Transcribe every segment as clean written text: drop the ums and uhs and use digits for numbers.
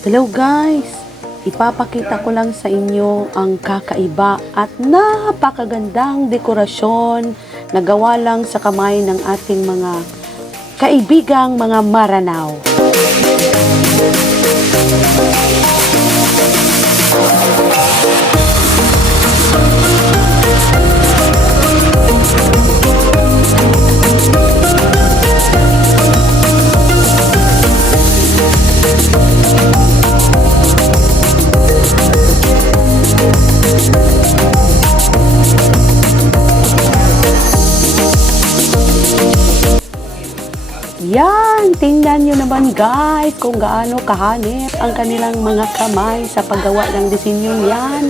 Hello guys! Ipapakita ko lang sa inyo ang kakaiba at napakagandang dekorasyon na gawa lang sa kamay ng ating mga kaibigang mga Maranao. Yan! Tingnan nyo naman guys kung gaano kahanip ang kanilang mga kamay sa paggawa ng disenyong yan.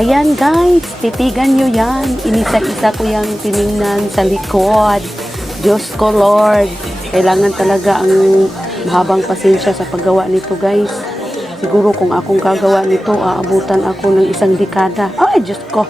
Ayan guys, titigan nyo yan. Inisa-isa ko yung tiningnan sa likod. Diyos ko Lord, kailangan talaga ang mahabang pasensya sa paggawa nito guys. Siguro kung akong gagawa nito, aabutan ako ng isang dekada. Ay, Diyos ko!